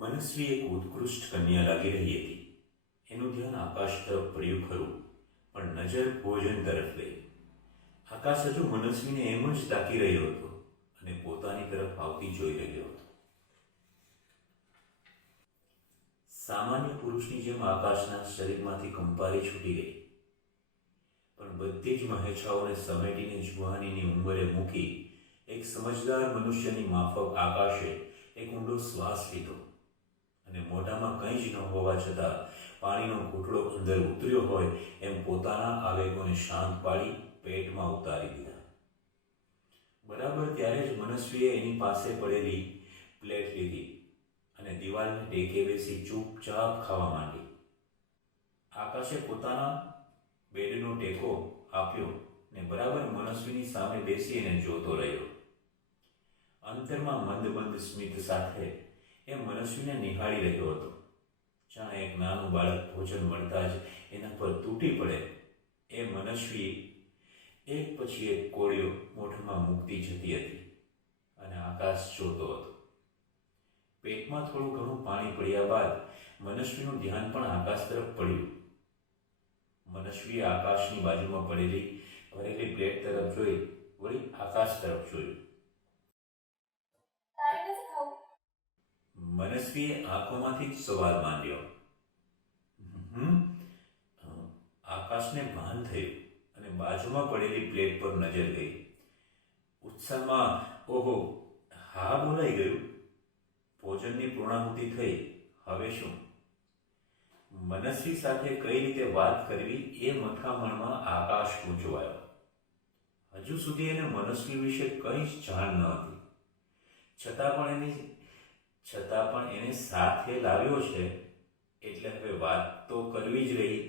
મનસ્વી એક ઉત્કૃષ્ટ કન્યા લાગી રહી હતી. એનું ધ્યાન આકાશ તરફ પડ્યું ખરું, પણ નજર ભોજન તરફ ગઈ. આકાશ હજુ મનસ્વીને એમ જ તાકી રહ્યો હતો અને પોતાની તરફ આવતી જોઈ રહ્યો હતો. સામાન્ય પુરુષની જેમ આકાશના શરીરમાંથી કંપારી છૂટી ગઈ, પણ બધી જ મહેચ્છાઓને સમેટીને જુવાનીની ઉંમરે મૂકી એક સમજદાર મનુષ્યની માફક આકાશે એક ઊંડો શ્વાસ લીધો અને મોઢામાં કંઈ જ ન હોવા છતાં પાણીનો ઘૂંટડો અંદર ઉતર્યો હોય એમ પોતાના આવેગોને શાંત પાડી પેટમાં ઉતારી દીધા. બરાબર ત્યારે જ મનસ્વીએ એની પાસે પડેલી પ્લેટ લીધી અને દિવાલને ટેકે બેસી ચૂપચાપ ખાવા માંડી. આકાશે પોતાના બેડનો ટેકો આપ્યો ને બરાબર મનસ્વીની સામે બેસી એને જોતો રહ્યો. અંતરમાં મંદ મંદ સ્મિત સાથે એ મનસ્વીને નિહાળી રહ્યો હતો, જાણે એક નાનું બાળક ભોજન મળતા જ એના પર તૂટી પડે એ મનસ્વી એક પછી એક કોળીઓ મોઢામાં મૂકતી જતી હતી અને આકાશ જોતો હતો. પેટમાં થોડું ઘણું પાણી પડ્યા બાદ મનસ્વીનું ધ્યાન પણ આકાશ તરફ પડ્યું. મનસ્વીએ આકાશની બાજુમાં પડેલી ભરેલી પ્લેટ તરફ જોઈ વળી આકાશ તરફ જોયું. મનસ્વીએ આંખોમાંથી જ સવાલ માંડ્યો. આકાશને ભાન થયું અને બાજુમાં પડેલી પ્લેટ પર નજર ગઈ. ઉત્સાહમાં ઓહો, હા બોલાઈ ગયું. ભોજનની પૂર્ણાહુતિ થઈ. હવે શું? મનસ્વી સાથે કઈ રીતે વાત કરવી એ મથામણમાં આકાશ ગૂંચવાયો. હજુ સુધી એને મનસ્વી વિશે કંઈ જ જાણ ન હતી, છતાં પણ એને સાથે લાવ્યો છે એટલે હવે વાત તો કરવી જ રહી.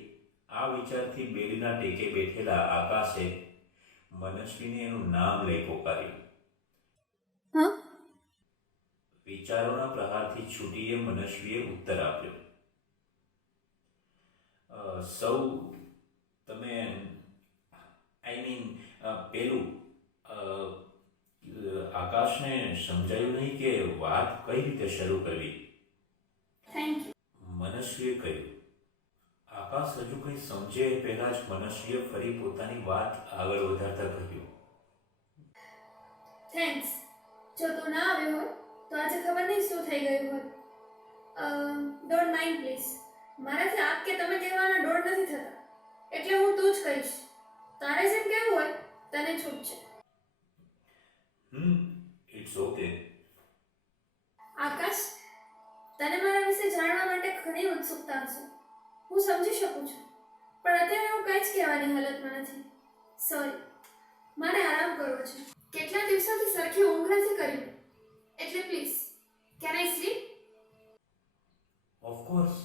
આ વિચારથી બેડના ટેકે બેઠેલા આકાશે મનસ્વીને એનું નામ લઈ પોકાર્યું. વિચારોના પ્રહારથી છૂટીએ મનસ્વીએ ઉત્તર આપ્યો. સૌ તમે પેલું આકાશને સમજાયું નહીં કે વાત કઈ રીતે શરૂ કરવી. મનસ્વીએ કહ્યું. આકાશ હજુ કંઈ સમજે એ પહેલા જ મનસ્વીએ ફરી પોતાની વાત આગળ વધારતા કહ્યું. થેન્ક્સ. જો તું ના આવ્યો હોય તો આજે ખબર નહીં શું થઈ ગયું હોત. Don't mind please. મારાથી આપ કે તમે કહેવાના ડોળ નથી થતા, એટલે હું તું જ કહીશ. તારે જેમ કહેવું હોય તને છૂટ છે. It's okay. આકાશ, તને મારા વિશે જાણવા માટે ઘણી ઉત્સુકતા હશે, હું સમજી શકું છું, પણ અત્યારે હું કંઈ જ કહેવાની હાલતમાં નથી. સોરી, મારે આરામ કરવો છે. કેટલા દિવસોથી સરખી ઊંઘ નથી કરી, એટલે please can I sleep? Of course.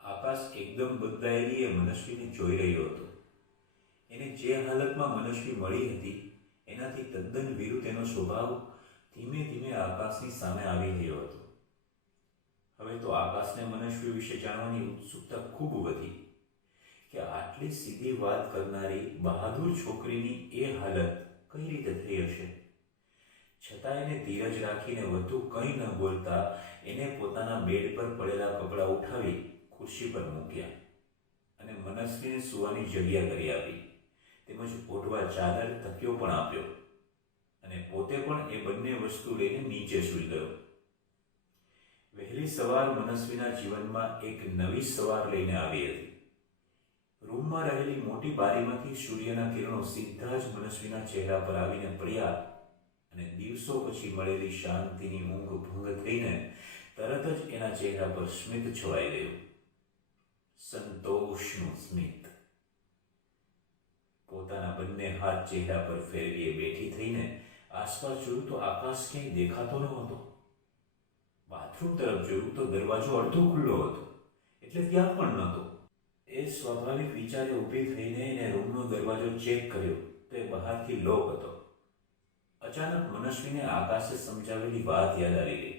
Akash એકદમ બદલાયેલી એ મનસ્વીને જોઈ રહ્યો હતો. એને જે હાલતમાં મનસ્વી મળી હતી એનાથી તદ્દન વિરુદ્ધ એનો સ્વભાવ ધીમે ધીમે આકાશની સામે આવી રહ્યો હતો. હવે તો આકાશને મનસ્વી વિશે જાણવાની ઉત્સુકતા ખૂબ વધી કે આટલી સીધી વાત કરનારી બહાદુર છોકરીની એ હાલત કઈ રીતે થઈ હશે. છતાં એને ધીરજ રાખીને વધુ કંઈ ન બોલતા એને પોતાના બેડ પર પડેલા કપડાં ઉઠાવી ખુરશી પર મૂક્યા અને મનસ્વીને સૂવાની જગ્યા કરી આપી, તેમજ ઓઢવા ચાદર તકિયો પણ આપ્યો અને પોતે પણ એ બંને વસ્તુ લઈને નીચે સૂઈ ગયો. વહેલી સવાર મનસ્વીના જીવનમાં એક નવી સવાર લઈને આવી હતી. રૂમમાં રહેલી મોટી બારીમાંથી સૂર્યના કિરણો સીધા જ મનસ્વીના ચહેરા પર આવીને પડ્યા અને દિવસો પછી મળેલી શાંતિની ઊંઘ ભંગ થઈને તરત જ એના ચહેરા પર સ્મિત છવાઈ ગયું. સંતોષનું સ્મિત. પોતાના બંને હાથ ચહેરા પર ફેરવીએ બેઠી થઈને આસપાસ જોયું તો આકાશ ક્યાંય દેખાતો ન હતો. બાથરૂમ તરફ જોયું તો દરવાજો અડધો ખુલ્લો હતો, એટલે ત્યાં પણ નહોતો. એ સ્વાભાવિક વિચારે ઊભી થઈને એને રૂમનો દરવાજો ચેક કર્યો તો એ બહારથી લોક હતો. અચાનક મનસ્વીને આકાશે સમજાવેલી વાત યાદ આવી ગઈ.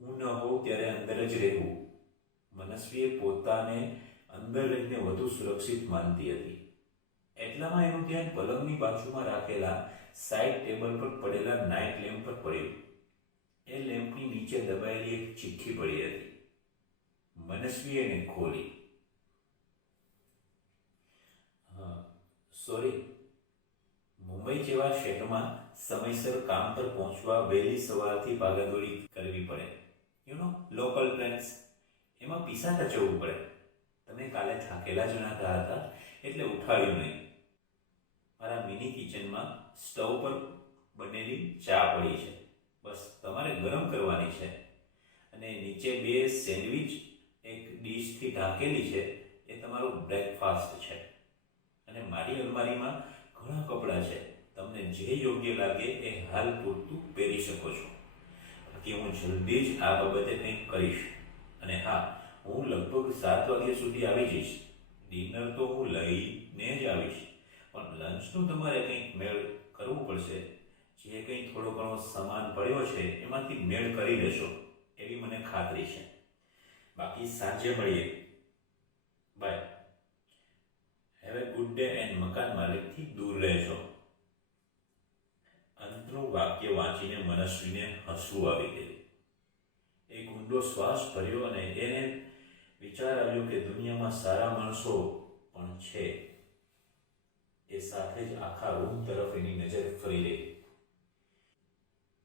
હું ન હોઉં ત્યારે અંદર જ રહેવું. મનસ્વીએ પોતાને અંદર રહીને વધુ સુરક્ષિત માનતી હતી. એટલામાં એનું ધ્યાન પલંગની બાજુમાં રાખેલા સાઇડ ટેબલ પર પડેલા નાઇટ લેમ્પ પર પડ્યું. એ લેમ્પની નીચે દબાયેલી એક ચિઠ્ઠી પડી હતી. મનસ્વીએ એને ખોલી. સોરી, મુંબઈ જેવા શહેરમાં સમયસર કામ પર પહોંચવા વહેલી સવારથી ભાગાદોડી કરવી પડે. લોકલ ટ્રેન્સ, એમાં પીસાતા જવું પડે. તમે કાલે થાકેલા જ નાતા હતા એટલે ઉઠાડ્યું નહીં. મારા મિની કિચનમાં સ્ટવ પર બનેલી ચા પડી છે, બસ તમારે ગરમ કરવાની છે. અને નીચે 2 સેન્ડવિચ એક ડીશથી ઢાંકેલી છે, એ તમારું બ્રેકફાસ્ટ છે. અને મારી અલમારીમાં ઘણા કપડાં છે, તમને જે યોગ્ય લાગે એ હાલ પૂરતું પહેરી શકો છો. બાકી હું જલ્દી જ આ બાબતે કંઈક કરીશ. અને હા, હું લગભગ 7 વાગ્યા સુધી આવી જઈશ. ડિનર તો હું લઈને જ આવીશ, પણ લંચનું તમારે કંઈક મેળ કરવું પડશે. જે કંઈ થોડો ઘણો સામાન પડ્યો છે એમાંથી મેળ કરી લેશો એવી મને ખાતરી છે. બાકી સાંજે મળીએ. Bye. Have a good day and મકાન માલિકથી દૂર રહેજો. અંતનું વાક્ય વાંચીને મનસ્વીને હસવું આવી ગયું. એક ઊંડો શ્વાસ ભર્યો અને એને વિચાર આવ્યો કે દુનિયામાં સારા માણસો પણ છે. એ સાથે જ આખા રૂમ તરફ એની નજર ફરી રહી.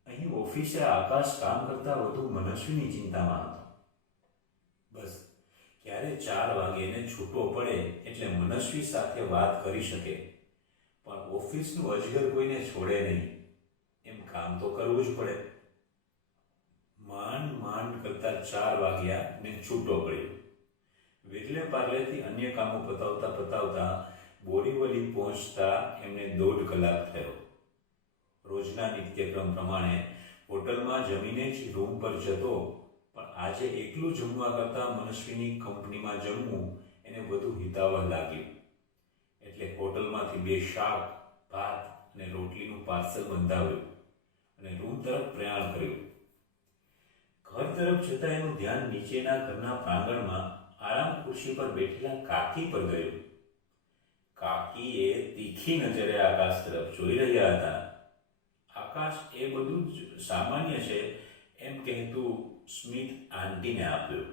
અહીં ઓફિસે આકાશ કામ કરતા વધુ મનસ્વીની ચિંતામાં હતો. બસ ક્યારે 4 વાગે એને છૂટો પડે એટલે મનસ્વી સાથે વાત કરી શકે, પણ ઓફિસનું અજગર કોઈને છોડે નહીં. એમ કામ તો કરવું જ પડે. માંડ કરતા 4 વાગ્યા ને છૂટો પડ્યો. વિરલે પાર્લેથી અન્ય કામો પતાવતા બોરીવલી પહોંચતા એમને 1.5 કલાક થયો. રોજના નિત્યક્રમ પ્રમાણે હોટલમાં જમીને જ રૂમ પર જતો, પણ આજે એકલું જમવા કરતાં મનસ્વીની કંપનીમાં જમવું એને વધુ હિતાવહ લાગ્યું. એટલે હોટલમાંથી 2 શાક, ભાત અને રોટલીનું પાર્સલ બંધાવ્યું અને રૂમ તરફ પ્રયાણ કર્યું. ઘર તરફ જતા એનું ધ્યાન નીચેના ઘરના પ્રાંગણમાં આરામ ખુરશી પર બેઠેલા કાકી પર ગયું. કાકી એ તીખી નજરે આકાશ તરફ જોઈ રહ્યા હતા. આકાશ એ બધું જ સામાન્ય છે એમ કહેતું સ્મિત આંટીને આપ્યું.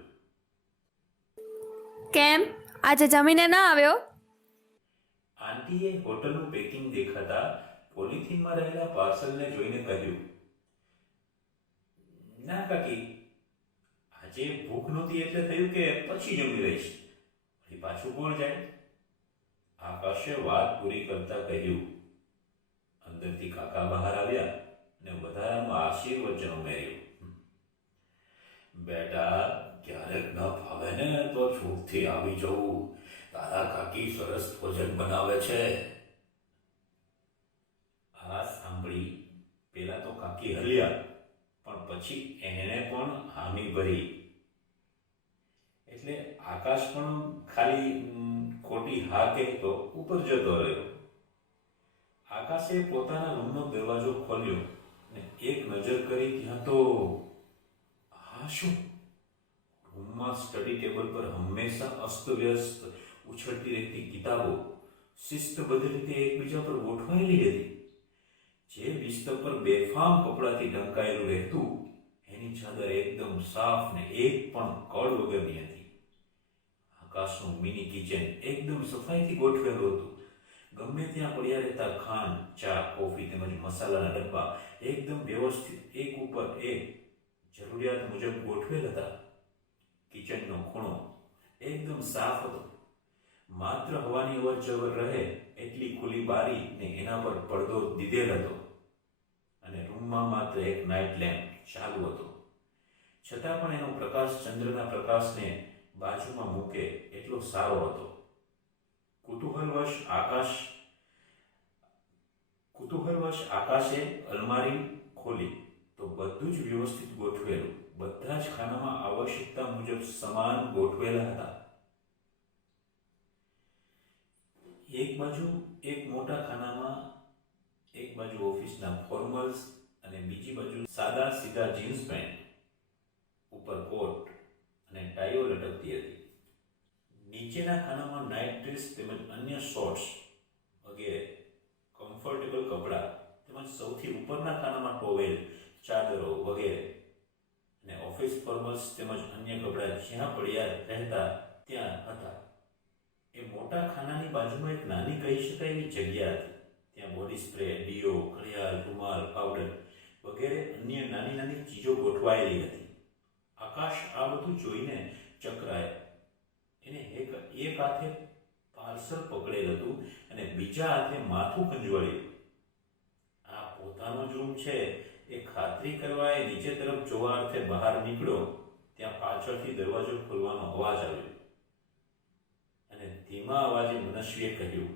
કેમ આજે જમીને ના આવ્યો? આંટીએ હોટલનું પેકિંગ દેખાતા પોલિથીનમાં રહેલા પાર્સલને જોઈને કહ્યું, ના કાકી, આજે ભૂખ નહોતી એટલે થયું કે પછી જમી લઈશ. પછી પાછું કોણ જાય? આકાશે વાત પૂરી કરતા કહ્યું. અંદરથી કાકા બહાર આવ્યા અને વધારાનું આશીર્વચન ઉમેર્યું. બેટા, ક્યારેક ન ફાવે ને તો છૂટથી આવી જવું. તારા કાકી સરસ ભોજન બનાવે છે. આ સાંભળી પેલા તો કાકી હલ્યા, પણ પછી એને પણ હામી ભરી. એટલે આકાશ પણ ખાલી ખોટી હા કહેતો ઉપર જતો રહ્યો. આકાશે પોતાના રૂમનો દરવાજો ખોલ્યો અને એક નજર કરી ત્યાં તો આ શું? રૂમમાં સ્ટડી ટેબલ પર હંમેશા અસ્તવ્યસ્ત ઉછળતી રહેતી કિતાબો શિસ્તબદ્ધ રીતે એકબીજા પર ગોઠવાયેલી હતી. જે બિસ્તર પર બેફામ કપડાથી ઢંકાયેલું રહેતું એની ચાદર એકદમ સાફ ને એક પણ કળ વગરની હતી. આકાશનું મિની કિચન એકદમ સફાઈથી ગોઠવેલું હતું. ગમે ત્યાં પડ્યા રહેતા ખાંડ, ચા, કોફી તેમજ મસાલાના ડબ્બા એકદમ વ્યવસ્થિત એક ઉપર એક જરૂરિયાત મુજબ ગોઠવેલ હતા. કિચનનો ખૂણો એકદમ સાફ હતો. માત્ર હવાની અવરજવર રહે એટલી ખુલ્લી બારી ને એના પર પડદો દીધેલ હતો અને રૂમમાં માત્ર એક નાઇટ લેમ્પ ચાલુ હતો. છતાં પણ એનો પ્રકાશ ચંદ્રના પ્રકાશને બાજુમાં મૂકે એટલો સારો હતો. કુતૂહલવશ આકાશે અલમારી ખોલી તો બધું જ વ્યવસ્થિત ગોઠવેલું. બધા જ ખાનામાં આવશ્યકતા મુજબ સમાન ગોઠવેલા હતા. એક બાજુ એક મોટા ખાનામાં એક બાજુ ઓફિસના ફોર્મલ્સ અને બીજી બાજુ સાદા સીધા જીન્સ પેન્ટ, ઉપર કોટ અને ટાઈઓ લટકતી હતી. નીચેના ખાનામાં નાઇટ ડ્રેસ તેમજ અન્ય શોર્ટ્સ વગેરે કમ્ફર્ટેબલ કપડાં તેમજ સૌથી ઉપરના ખાનામાં ટોવેલ, ચાદરો વગેરે ફોર્મલ્સ તેમજ અન્ય કપડાં જ્યાં પડ્યા રહેતા ત્યાં હતા. એ મોટા ખાનાની બાજુમાં એક નાની કહી શકાય એવી જગ્યા હતી. ત્યાં બોડી સ્પ્રે, ડીઓ, ઘડિયાળ, રૂમાલ, પાવડર વગેરે અન્ય નાની નાની ચીજો ગોઠવાયેલી હતી. આકાશ આ બધું જોઈને ચકરાયો. એને એક હાથે પાર્સલ પકડેલ હતું અને બીજા હાથે માથું ખંજવાળ્યું. આ પોતાનો જ રૂમ છે એ ખાતરી કરવા એ નીચે તરફ જોવા અર્થે બહાર નીકળ્યો. ત્યાં પાછળથી દરવાજો ખોલવાનો અવાજ આવ્યો અને ધીમા અવાજે મનસ્વીએ કહ્યું,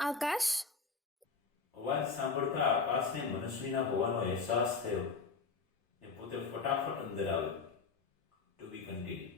આકાશ. અવાજ સાંભળતા આકાશને મનસ્વીના હોવાનો અહેસાસ થયો ને પોતે ફટાફટ અંદર આવ્યો. ટુ બી કન્ટિન્યુ.